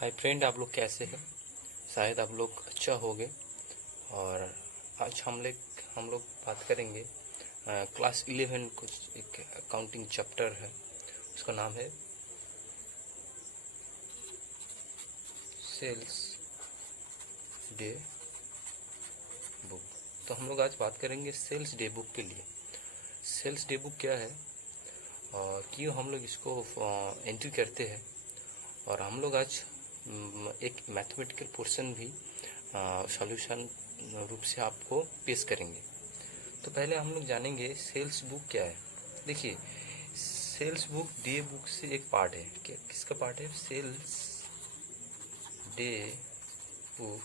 Hi friend, आप लोग कैसे हैं? शायद आप लोग अच्छा होंगे। और आज हम लोग बात करेंगे क्लास 11 कुछ एक अकाउंटिंग चैप्टर है, उसका नाम है सेल्स डे बुक। तो हम लोग आज बात करेंगे सेल्स डे बुक के लिए। सेल्स डे बुक क्या है और क्यों हम लोग इसको एंट्री करते हैं, और हम लोग आज एक मैथमेटिकल पोर्शन भी सॉल्यूशन रूप से आपको पेश करेंगे। तो पहले हम लोग जानेंगे सेल्स बुक क्या है। देखिए, सेल्स बुक डे बुक से एक पार्ट है। किसका पार्ट है? Sales day book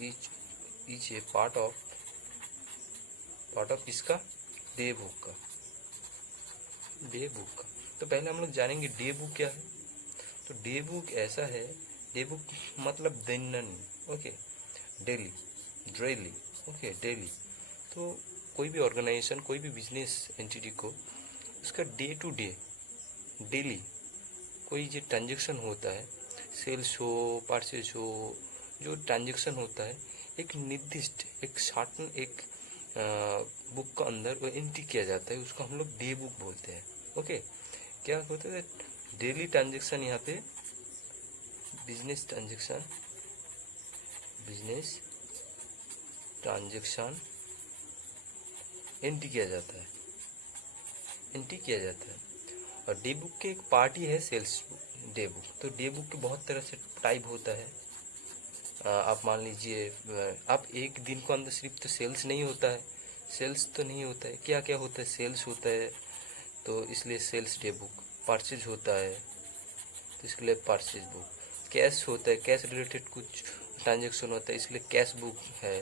each a part of इसका डे बुक का। तो पहले हम लोग जानेंगे डे बुक क्या है। तो डे बुक ऐसा है, डे बुक मतलब दैनिक, ओके, डेली, ओके, डेली। तो कोई भी ऑर्गेनाइजेशन, कोई भी बिजनेस एंटिटी को उसका डे टू डे, डेली कोई जो ट्रांजेक्शन होता है, सेल्स हो, परचेज हो, जो ट्रांजेक्शन होता है, एक निर्दिष्ट, एक शार्टन, एक बुक का अंदर वो एंट्री किया जाता है, उसको हम लोग डे बुक बोलते हैं। ओके, क्या होता है? डेली ट्रांजेक्शन, यहाँ पे बिजनेस ट्रांजेक्शन एंट्री किया जाता है। और डे बुक के एक पार्ट ही है सेल्स डे बुक। तो डे बुक के बहुत तरह से टाइप होता है। आप मान लीजिए, आप एक दिन को अंदर सिर्फ तो सेल्स नहीं होता है, क्या क्या होता है? सेल्स होता है, तो इसलिए सेल्स डे बुक। परचेज होता है, तो इसके लिए परचेज बुक। कैश होता है, कैश रिलेटेड कुछ ट्रांजेक्शन होता है, इसलिए कैश बुक है।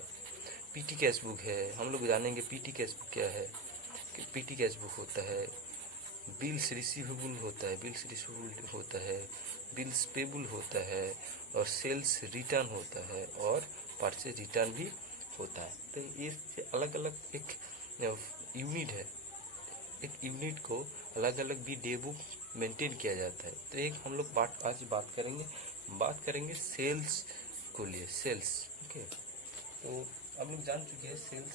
पीटी कैश बुक है, हम लोग जानेंगे पीटी कैश बुक क्या है। पीटी कैश बुक होता है। बिल्स रिसीवेबल होता है, बिल्स पेबल होता है, और सेल्स रिटर्न होता है, और परचेज रिटर्न भी होता है। तो ये अलग अलग एक यूनिट है। एक यूनिट को अलग अलग भी डे बुक मेंटेन किया जाता है। तो एक हम लोग आज बात करेंगे सेल्स को लिए, सेल्स। ओके, तो आप लोग जान चुके हैं सेल्स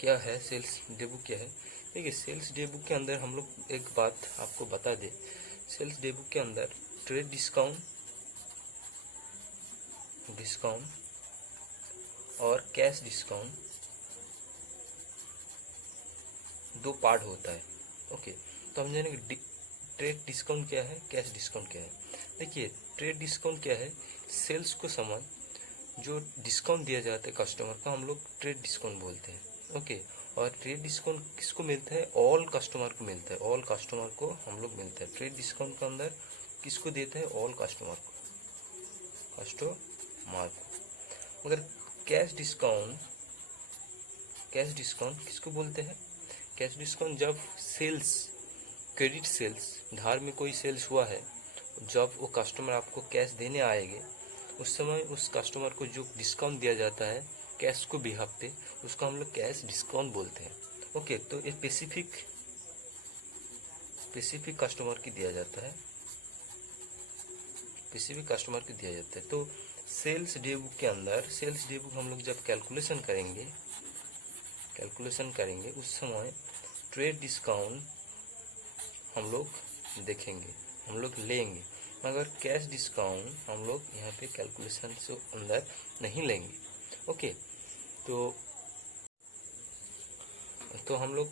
क्या है, सेल्स डे बुक क्या है। देखिए, सेल्स डे बुक के अंदर हम लोग एक बात आपको बता दें। सेल्स डे बुक के अंदर ट्रेड डिस्काउंट और कैश डिस्काउंट दो पार्ट होता है। ओके, तो हम जानेंगे ट्रेड डिस्काउंट क्या है, कैश डिस्काउंट क्या है। देखिए, ट्रेड डिस्काउंट क्या है? सेल्स को समान जो डिस्काउंट दिया जाता है कस्टमर को, हम लोग ट्रेड डिस्काउंट बोलते हैं। ओके, और ट्रेड डिस्काउंट किसको मिलता है? ऑल कस्टमर को मिलता है। ऑल कस्टमर को हम लोग मिलता है। ट्रेड डिस्काउंट के अंदर किसको देता है? ऑल कस्टमर को। मगर कैश डिस्काउंट किसको बोलते हैं? कैश डिस्काउंट जब सेल्स, क्रेडिट सेल्स, धार में कोई सेल्स हुआ है, जब वो कस्टमर आपको कैश देने आएंगे, उस समय उस कस्टमर को जो डिस्काउंट दिया जाता है कैश को बिहाफ पे, उसको हम लोग कैश डिस्काउंट बोलते हैं। ओके, तो ये स्पेसिफिक कस्टमर की दिया जाता है, तो सेल्स डे बुक के अंदर, सेल्स डे बुक हम लोग जब कैलकुलेशन करेंगे उस समय ट्रेड डिस्काउंट हम लोग देखेंगे, हम लोग लेंगे, मगर कैश डिस्काउंट हम लोग यहाँ पे कैलकुलेशन से अंदर नहीं लेंगे। ओके, तो हम लोग,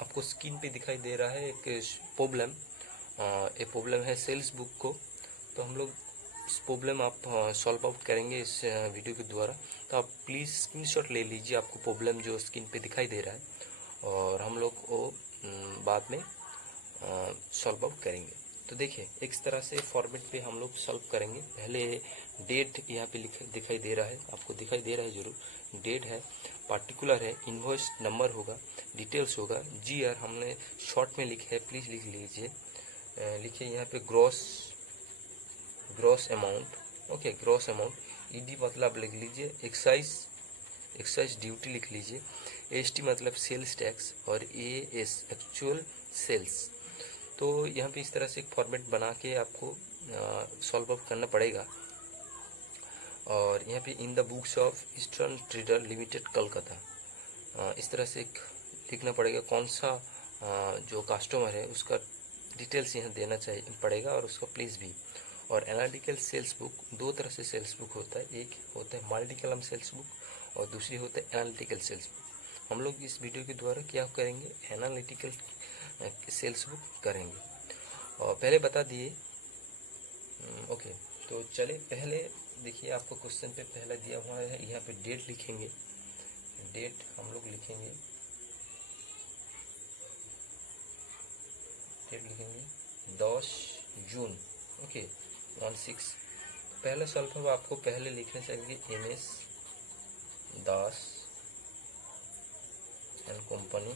आपको स्क्रीन पे दिखाई दे रहा है एक प्रॉब्लम है सेल्स बुक को। तो हम लोग इस प्रॉब्लम आप सॉल्व आउट करेंगे इस वीडियो के द्वारा। तो आप प्लीज़ स्क्रीनशॉट ले लीजिए आपको प्रॉब्लम जो स्क्रीन पे दिखाई दे रहा है, और हम लोग वो बाद में सॉल्व आउट करेंगे। तो देखिए, इस तरह से फॉर्मेट पे हम लोग सॉल्व करेंगे। पहले डेट यहाँ पे दिखाई दे रहा है, आपको दिखाई दे रहा है जरूर। डेट है, पार्टिकुलर है, इनवॉइस नंबर होगा, डिटेल्स होगा, जीआर हमने शॉर्ट में लिखा है, प्लीज़ लिख लीजिए। लिखिए यहाँ पे gross amount. Okay, gross amount. ED मतलब लिख लीजिए एक्साइज ड्यूटी लिख लीजिए। एसटी मतलब सेल्स टैक्स, और एएस एक्चुअल सेल्स। तो यहाँ पे इस तरह से एक फॉर्मेट बना के आपको सॉल्व अप करना पड़ेगा। और यहाँ पे in the books of eastern trader limited Calcutta, इस तरह से एक लिखना पड़ेगा। कौन सा जो कस्टमर है उसका डिटेल्स यहाँ देना चाहिए पड़ेगा और उसका प्लेस भी। और एनालिटिकल सेल्स बुक, दो तरह से सेल्स बुक होता है, एक होता है मल्टी कॉलम सेल्स बुक और दूसरी होता है एनालिटिकल सेल्स बुक। हम लोग इस वीडियो के द्वारा क्या करेंगे, एनालिटिकल सेल्स बुक करेंगे। और पहले बता दिए, ओके। तो चले पहले देखिए, आपको क्वेश्चन पे पहला दिया हुआ है, यहाँ पे डेट लिखेंगे। डेट हम लोग लिखेंगे, डेट लिखेंगे 10 जून, ओके 16। पहला सॉल्व आपको पहले लिखना चाहिए MS Das and company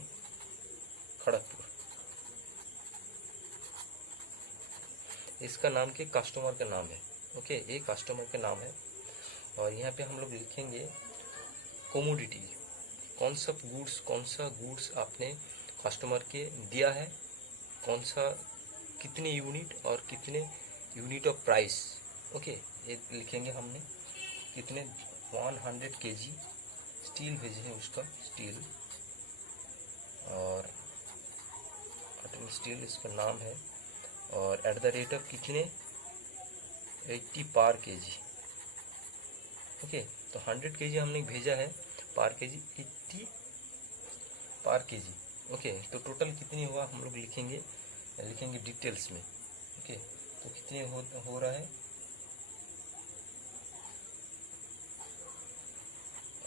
Kharagpur. इसका नाम के कस्टमर का नाम है, ओके, ये कस्टमर का नाम है। और यहाँ पे हम लोग लिखेंगे कोमोडिटी, कौन सा गुड्स आपने कस्टमर के दिया है, कौन सा, कितने यूनिट और कितने यूनिट ऑफ प्राइस, ओके, ये लिखेंगे हमने। कितने 100 kg स्टील भेजे हैं, उसका स्टील, और कॉटन स्टील इसका नाम है। और एट द रेट ऑफ कितने 80 पर kg, ओके। तो 100 kg हमने भेजा है, पर kg 80 पर kg, ओके। तो टोटल कितनी हुआ हम लोग लिखेंगे डिटेल्स में, ओके। तो कितने हो रहा है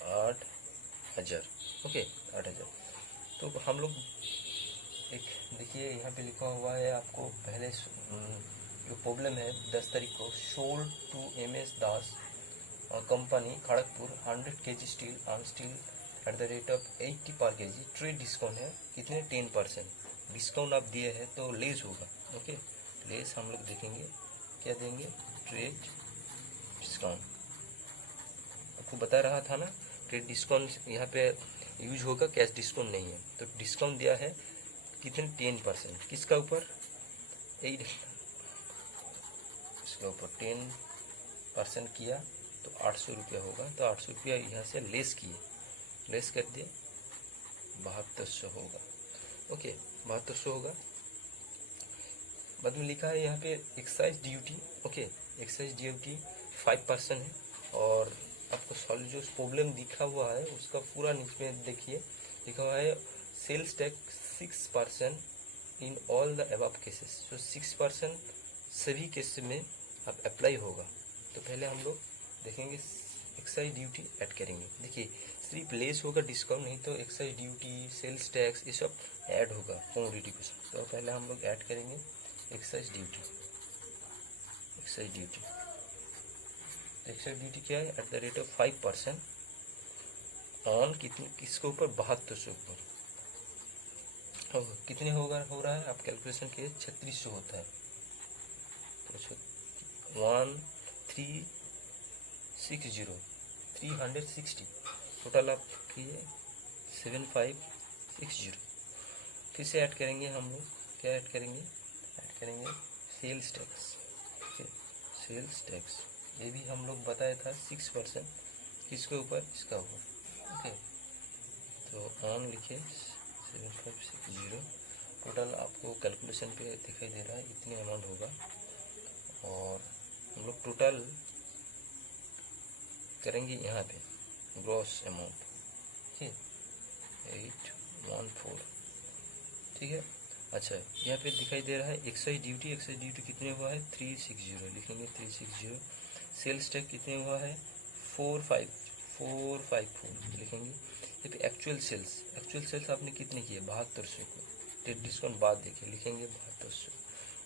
8000, ओके 8000। तो हम लोग एक देखिए यहाँ पे लिखा हुआ है आपको पहले जो प्रॉब्लम है 10 तारीख को, sold to MS Das company Kharagpur 100 kg steel on steel at the rate of 80 per kg। Trade discount है कितने 10% डिस्काउंट आप दिए हैं तो लेस होगा, ओके। लेस हम लोग देखेंगे क्या देंगे, ट्रेड डिस्काउंट। आपको बता रहा था ना, ट्रेड डिस्काउंट यहाँ पे यूज होगा, कैश डिस्काउंट नहीं है। तो डिस्काउंट दिया है कितने 10%, किसका ऊपर 8, इसके ऊपर 10% किया तो 800 रुपया होगा। तो 800 रुपया यहाँ से लेस किए, लेस कर दिए 7200 होगा, ओके 7200 होगा। बाद में लिखा है यहाँ पे excise duty, okay, excise duty 5% है। और आपको सॉल्व जो प्रॉब्लम दिखा हुआ है उसका पूरा नीचे में देखिए लिखा हुआ है sales tax 6% in all the above cases. तो 6% सभी केस में आप अप्लाई होगा। तो पहले हम लोग देखेंगे एक्साइज ड्यूटी ऐड करेंगे। देखिए सिर्फ लेस होगा, डिस्काउंट नहीं, तो एक्साइज ड्यूटी, सेल्स टैक्स, ये सब ऐड होगा कमोडिटी के साथ। तो पहले हम लोग ऐड करेंगे excise duty. Excise duty, excise duty क्या है, eight the rate of 5% on किसके ऊपर 7200 ऊपर, कितने हो रहा है आप कैलकुलेशन के 3600 होता है। तो 360 टोटल आप किए 7560। फिर से ऐड करेंगे हम लोग, क्या ऐड करेंगे सेल्स टैक्स, सेल्स टैक्स ये भी हम लोग बताया था 6%, किसके ऊपर, इसका ऊपर, ओके। तो ऑन लिखे 7560, टोटल आपको कैलकुलेशन पे दिखाई दे रहा है इतने अमाउंट होगा। और हम लोग टोटल करेंगे यहाँ पे ग्रॉस अमाउंट, ठीक है 814, ठीक है। अच्छा यहाँ पे दिखाई दे रहा है एक्साइज ड्यूटी कितने हुआ है 360, लिखेंगे 360। सेल्स टैक्स कितने हुआ है 454 लिखेंगे। यहाँ पे एक्चुअल सेल्स आपने कितने किए 7200 को, ट्रेड डिस्काउंट बाद देखिए लिखेंगे 7200।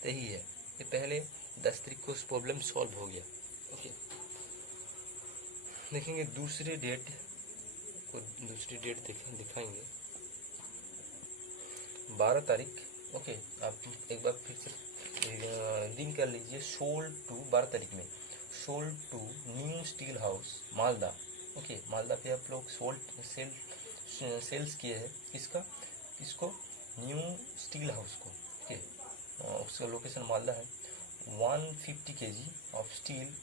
तो यही है, ये पहले 10 तारीख को प्रॉब्लम सॉल्व हो गया, ओके। देखेंगे दूसरी डेट दिखाएंगे 12 तारीख, ओके। आप एक बार फिर से लिंक कर लीजिए, सोल्ड टू 12 तारीख में sold to new steel house Malda, okay. Malda पे आप लोग सेल्स किए हैं, किसको न्यू स्टील हाउस को, ओके। उसका लोकेशन मालदा है, 150 kg of steel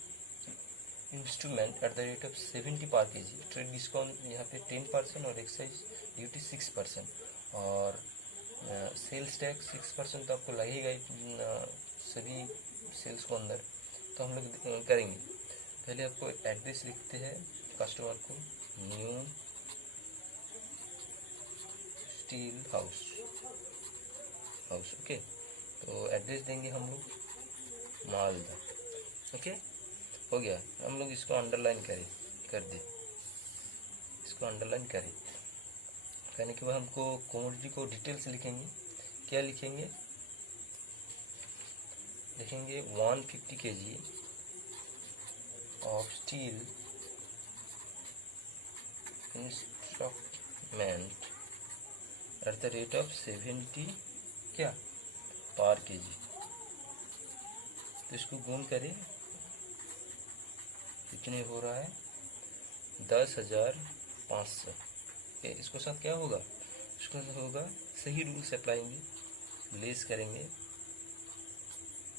instrument at the rate of 70 per kg। Trade discount यहाँ पे 10% और एक्साइज ड्यूटी 6%, और सेल्स टैक्स 6% तो आपको लगेगा ही सभी सेल्स को अंदर। तो हम लोग करेंगे, पहले आपको एड्रेस लिखते हैं कस्टमर को, न्यू स्टील हाउस, ओके। तो एड्रेस देंगे हम लोग मालदा, ओके। हो गया, हम लोग इसको अंडरलाइन कर दे, इसको अंडरलाइन करें। कहने के बाद हमको कमोडिटी को डिटेल्स लिखेंगे। क्या लिखेंगे? लिखेंगे 150 kg of steel instrument at the rate of 70 क्या पर kg। तो इसको गुण करें, कितने हो रहा है? 10,500। इसको साथ क्या होगा? इसको होगा सही रूल से अप्लाइंगे, लेस करेंगे,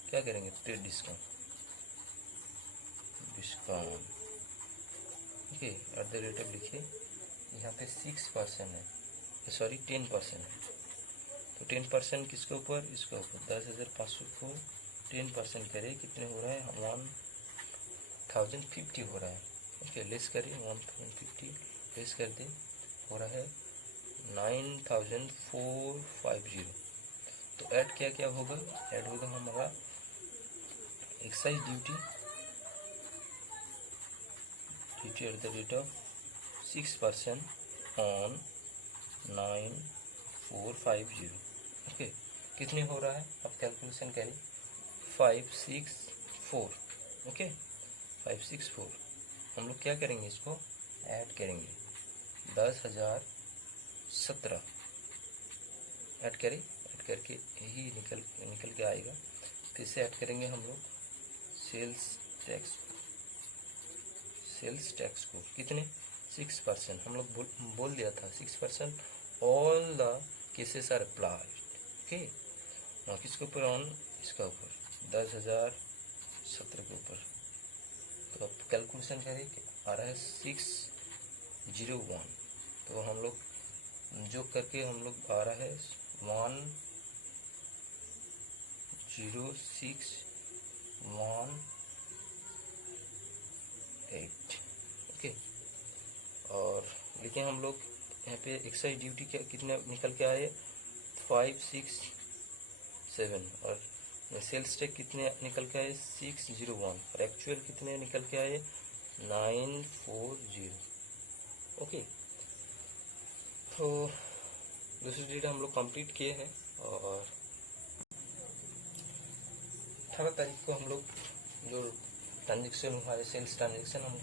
क्या करेंगे? Trade discount, okay. Eight the rate of लिखिए, यहाँ पे 6% है, सॉरी 10% है। तो 10% किसके ऊपर? इसके ऊपर। 10,500 को 10% करें, कितने हो रहा है? 1,050 हो रहा है, ओके। लेस करें, 1,050 लेस कर दें, हो रहा है 9,450। तो ऐड क्या क्या होगा? ऐड होगा हमारा excise duty eight the rate of 6% on 9,450, okay. कितने हो रहा है? अब कैलकुलेशन करें, 564, ओके। 564 हम लोग क्या करेंगे? इसको ऐड करेंगे, 10,017 ऐड करें, ऐड करके यही निकल के आएगा। फिर से ऐड करेंगे हम लोग सेल्स टैक्स को, कितने? 6%। हम लोग बोल दिया था 6%, all the cases are applied, okay. किसके ऊपर? ऑन इसका ऊपर, 10,017 के ऊपर। तो अब कैलकुलेशन करें, आ रहा है 601। तो हम लोग जो करके हम लोग आ रहा है 10618, ओके। और लेकिन हम लोग यहाँ पे एक्साइज ड्यूटी क्या कितना निकल के आए? 567, और सेल्स टैक्स कितने निकल के आए? 601, और एक्चुअल कितने निकल के आए? 940, ओके। तो दूसरी डेट हम लोग कंप्लीट किए हैं, और 18 तारीख को हम लोग जो ट्रांजेक्शन हुआ है, सेल्स ट्रांजेक्शन, हम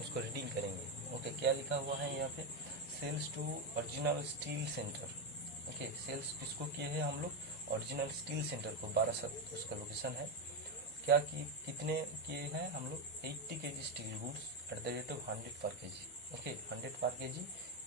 उसको रीडिंग करेंगे, ओके। क्या लिखा हुआ है यहाँ पे? Sales to original steel centre, okay. Sales किसको किए हैं हम लोग? ओरिजिनल स्टील सेंटर को, 12 उसका लोकेशन है। क्या कितने किए हैं हम लोग? 80 kg steel goods at the rate of 100 पर kg, ओके। 100 पर kg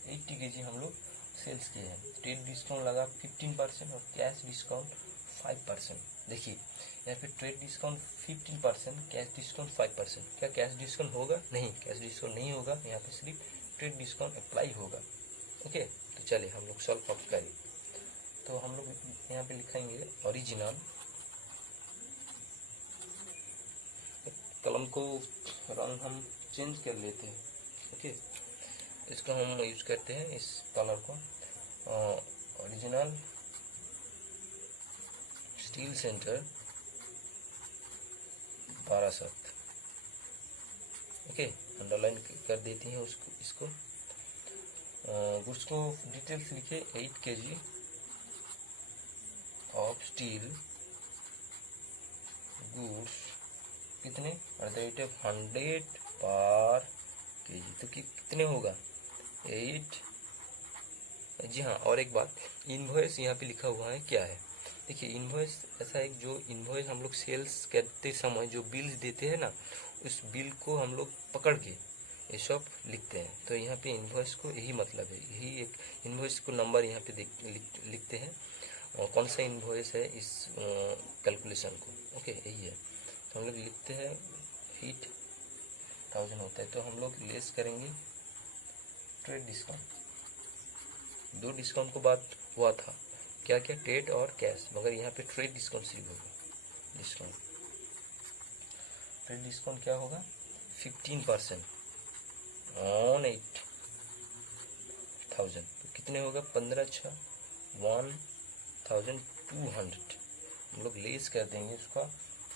80 kg हम लोग सेल्स किए हैं। ट्रेड डिस्काउंट लगा 15% और कैश डिस्काउंट 5%। देखिए यहाँ पे ट्रेड डिस्काउंट 15%, कैश डिस्काउंट 5%। क्या कैश डिस्काउंट होगा? नहीं, कैश डिस्काउंट नहीं होगा, यहाँ पे सिर्फ ट्रेड डिस्काउंट अप्लाई होगा, ओके। तो चलिए हम लोग सॉल्व अप करें। तो हम लोग यहाँ पे लिखेंगे ओरिजिनल, कलम को रंग हम चेंज कर लेते हैं, ओके। इसका हम यूज करते हैं इस कलर को, original steel centre 12, okay. Underline कर देती हैं उसको, इसको। गुड्स को डिटेल्स लिखे, 8 kg ऑफ स्टील गुड्स, कितने? एट द रेट ऑफ 100 पर kg। तो कितने होगा? 8। जी हाँ, और एक बात, इनवॉइस यहाँ पे लिखा हुआ है, क्या है? देखिए इनवॉइस ऐसा है, जो इनवॉइस हम लोग सेल्स करते समय जो बिल्स देते हैं ना, उस बिल को हम लोग पकड़ के ये सब लिखते हैं। तो यहाँ पे इनवॉइस को यही मतलब है, यही एक इनवॉइस को नंबर यहाँ पे लिखते हैं, कौन सा इनवॉइस है इस कैलकुलेशन को। ओके, यही है। तो हम लोग लिखते हैं 8,000 होता है, तो हम लोग लेस करेंगे ट्रेड डिस्काउंट। 2 डिस्काउंट को बात हुआ था, क्या क्या, ट्रेड और कैश, मगर यहाँ पे ट्रेड डिस्काउंट सिर्फ होगा। डिस्काउंट, ट्रेड डिस्काउंट क्या होगा, 15% ऑन 8,000, तो कितने होगा, 15 6 1,200। हम लोग लेस कर देंगे उसका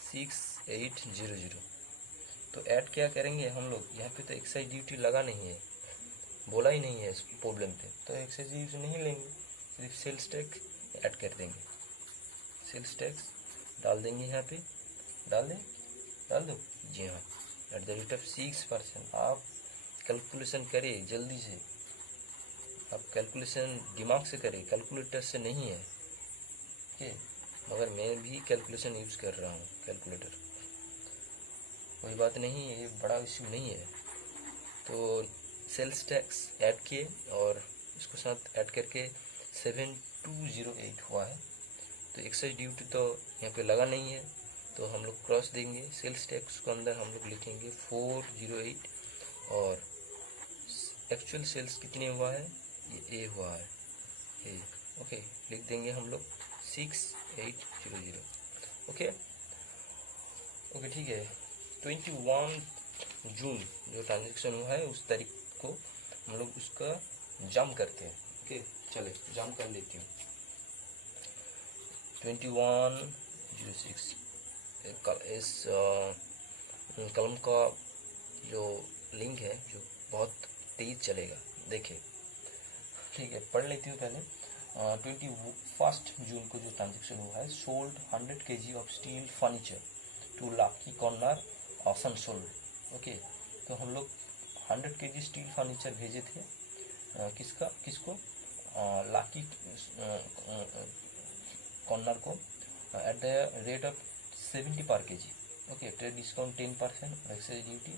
6800। तो ऐड क्या करेंगे हम लोग, यहाँ पे तो एक्साइज ड्यूटी लगा नहीं है, बोला ही नहीं है इस प्रॉब्लम पे, तो एक्साइज ड्यूटी नहीं लेंगे, सिर्फ सेल्स टैक्स ऐड कर देंगे। सेल्स टैक्स डाल देंगे, यहाँ पे डाल दो जी हाँ, एट द रेट ऑफ 6%। आप कैलकुलेशन करें जल्दी से, आप कैलकुलेशन दिमाग से करें, कैलकुलेटर से नहीं है। ओके, मगर मैं भी कैलकुलेशन यूज़ कर रहा हूँ, कैलकुलेटर, कोई बात नहीं है, ये बड़ा इश्यू नहीं है। तो सेल्स टैक्स ऐड किए और इसको साथ ऐड करके 7208 हुआ है। तो एक्साइज ड्यूटी तो यहाँ पे लगा नहीं है, तो हम लोग क्रॉस देंगे। सेल्स टैक्स को अंदर हम लोग लिखेंगे 408 और एक्चुअल सेल्स कितने हुआ है, ये ए हुआ है, ए। ओके, लिख देंगे हम लोग 6800। ओके ओके, ठीक है। 21 जून जो ट्रांजेक्शन हुआ है उस तारीख को हम लोग उसका जम करते हैं। ओके, चले जम कर लेती हूँ। 2106 इस कलम का जो लिंक है जो बहुत तेज चलेगा, देखिए, ठीक है, पढ़ लेती हूँ पहले। 21 जून को जो ट्रांजेक्शन हुआ है, sold 100 kg of steel furniture to lucky corner Asansol. Okay, तो हम लोग 100 kg स्टील फर्नीचर भेजे थे, किसको, लाकी कॉर्नर को, eight the rate of 70 per kg। Okay, trade discount 10% और एक्साइज ड्यूटी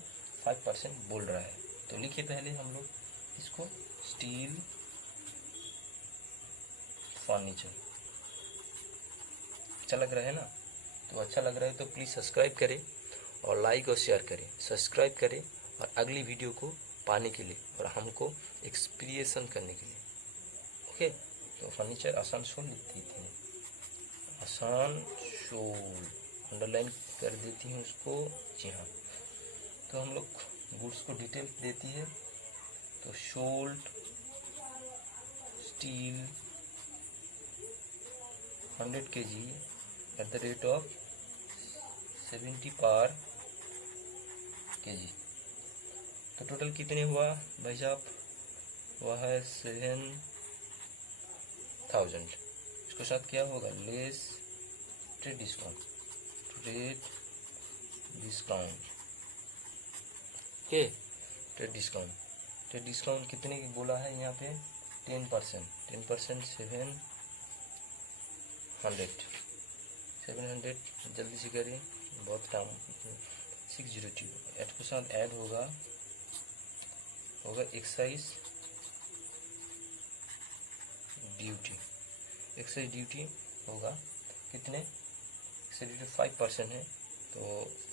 5% बोल रहा है। तो लिखिए पहले हम लोग इसको, स्टील फर्नीचर। अच्छा लग रहा है ना, तो अच्छा लग रहा है तो प्लीज़ सब्सक्राइब करें और लाइक और शेयर करें, सब्सक्राइब करें और अगली वीडियो को पाने के लिए और हमको एक्सपीरियंसन करने के लिए। ओके, तो फर्नीचर आसनसोल लिखती थी, आसनसोल अंडरलाइन कर देती हूँ उसको, जी हाँ। तो हम लोग गुड्स को डिटेल देती है, तो sold steel 100 kg eight the rate of 70 per kg। तो टोटल कितने हुआ भाई साहब, हुआ है 7,000। इसके साथ क्या होगा, less trade discount, okay, trade discount कितने की बोला है यहाँ पे, 10%, 700, जल्दी से करिए, बहुत टाइम, 602 एट के साथ ऐड होगा एक्साइज ड्यूटी होगा कितने, एक्साइज ड्यूटी 5% है, तो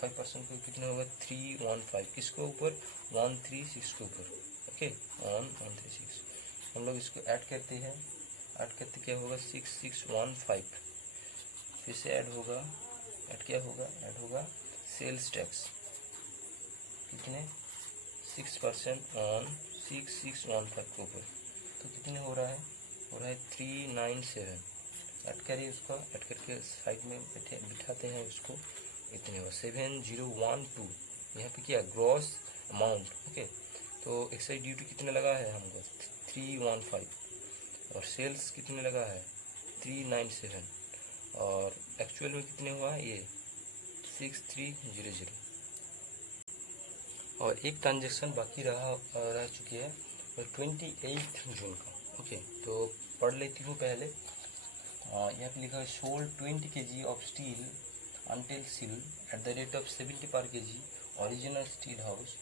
5% को कितना होगा, 315, किसके ऊपर, 136 के ऊपर। ओके, 136 हम लोग इसको ऐड करते हैं, ऐड करते क्या होगा, 6615, फिर से ऐड क्या होगा, ऐड होगा सेल्स टैक्स, कितने, 6% ऑन 6615 के ऊपर, तो कितने हो रहा है 397। ऐड करिए उसका, ऐड करके साइड में बिठाते हैं उसको, इतने हो 7012। यहाँ पे क्या, ग्रॉस अमाउंट। ओके, तो एक्साइज ड्यूटी कितने लगा है हमको, 315 और सेल्स कितने लगा है, 397 और एक्चुअल में कितने हुआ है, ये 6300 और एक ट्रांजेक्शन बाकी रह चुकी है, 28 जून का। ओके, तो पढ़ लेती हूँ पहले। यहाँ पे लिखा है, sold 20 kg of steel until seal eight the rate of 70 per kg, original steel house,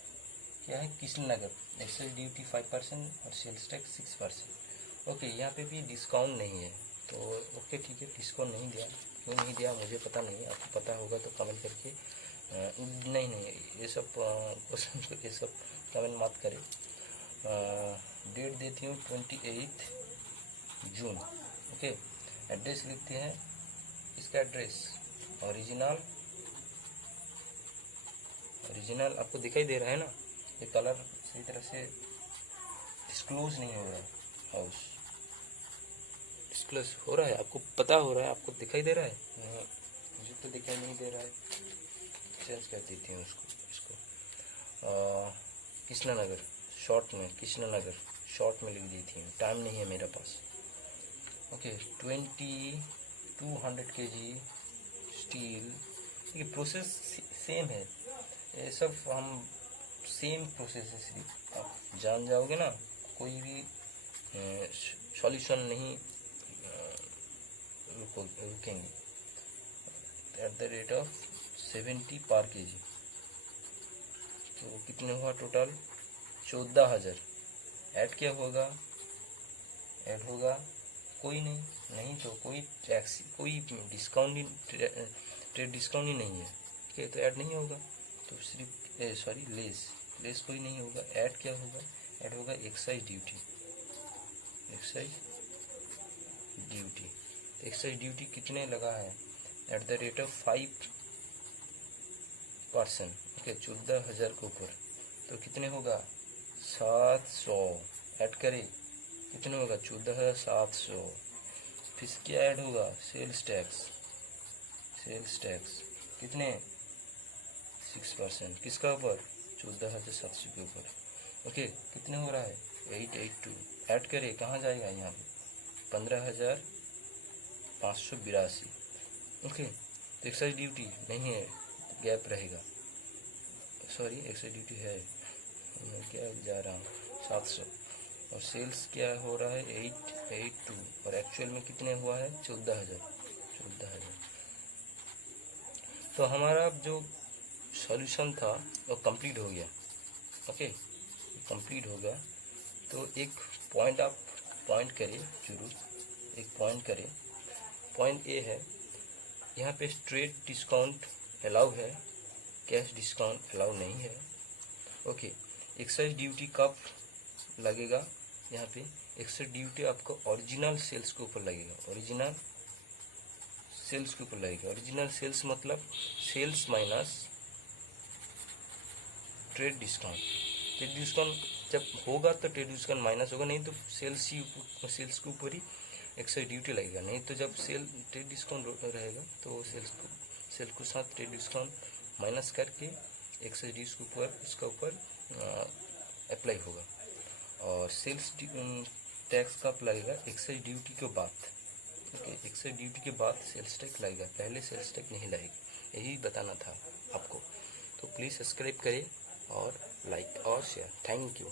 क्या है, कृष्णनगर, एक्साइज ड्यूटी 5% और सेल्स टैक्स 6%। ओके, यहाँ पे भी डिस्काउंट नहीं है, तो तो ओके ठीक है, डिस्काउंट नहीं दिया, क्यों नहीं दिया मुझे पता नहीं, आपको पता होगा तो कमेंट करके नहीं ये सब क्वेश्चन ये सब कमेंट मत करें। डेट देती हूँ 28 जून। ओके, एड्रेस लिखते हैं, इसका एड्रेस ओरिजिनल आपको दिखाई दे रहा है ना, ये कलर सही तरह से डिस्क्लोज नहीं हो रहा है, हाउस डिस्क्लोज हो रहा है, आपको पता हो रहा है, आपको दिखाई दे रहा है? मुझे तो दिखाई नहीं दे रहा है, चेंज कर देती हूँ इसको कृष्णानगर शॉर्ट में, कृष्णानगर शॉर्ट में लिख देती हूँ, टाइम नहीं है मेरे पास। ओके 200 kg स्टील, ये प्रोसेस सेम है, ये सब हम सेम प्रोसेस है, सिर्फ आप जान जाओगे ना, कोई भी सॉल्यूशन नहीं रुकेंगे। Eight the rate of 70 per kg, तो कितने हुआ टोटल? 14,000। ऐड क्या होगा? ऐड होगा कोई नहीं तो कोई टैक्स, कोई डिस्काउंट ही, ट्रेड डिस्काउंट ही नहीं है, ठीक है, तो ऐड नहीं होगा, तो सिर्फ सॉरी लेस कोई नहीं होगा। ऐड क्या होगा? ऐड होगा एक्साइज ड्यूटी। एक्साइज ड्यूटी कितने लगा है? Eight the rate of 5%। Okay 14,000 के ऊपर तो कितने होगा? 700। ऐड करें कितने होगा? 14,700। फिर क्या ऐड होगा? सेल्स टैक्स कितने? 6%। किसका ऊपर? 14,700 के ऊपर। ओके कितने हो रहा है? 882। ऐड करें कहाँ जाएगा? यहाँ पे 15,582। ओके तो एक्साइज ड्यूटी नहीं है, गैप रहेगा, सॉरी एक्साइज ड्यूटी है, मैं क्या जा रहा हूँ 700, और सेल्स क्या हो रहा है? 882, और एक्चुअल में कितने हुआ है? 14,000। तो हमारा जो सॉल्यूशन था वो कंप्लीट हो गया। ओके कंप्लीट हो गया, तो एक पॉइंट आप पॉइंट करें जरूर, एक पॉइंट करें। पॉइंट ए है, यहाँ पे स्ट्रेट डिस्काउंट अलाउ है, कैश डिस्काउंट अलाउ नहीं है। ओके एक्साइज ड्यूटी कब लगेगा? यहाँ पे एक्साइज ड्यूटी आपको ओरिजिनल सेल्स के ऊपर लगेगा, ओरिजिनल सेल्स मतलब सेल्स माइनस ट्रेड डिस्काउंट जब होगा तो ट्रेड डिस्काउंट माइनस होगा, नहीं तो सेल्स के ऊपर ही एक्साइज ड्यूटी लगेगा। नहीं तो जब ट्रेड डिस्काउंट रहेगा तो सेल्स के साथ ट्रेड डिस्काउंट माइनस करके एक्साइज ड्यूटी के ऊपर इसका ऊपर अप्लाई होगा। और सेल्स टैक्स कब लगेगा? एक्साइज ड्यूटी के बाद। ओके एक्साइज ड्यूटी के बाद सेल्स टैक्स लगेगा, पहले सेल्स टैक्स नहीं लगेगा, यही बताना था आपको। तो प्लीज़ सब्सक्राइब करें और लाइक और शेयर। Thank you.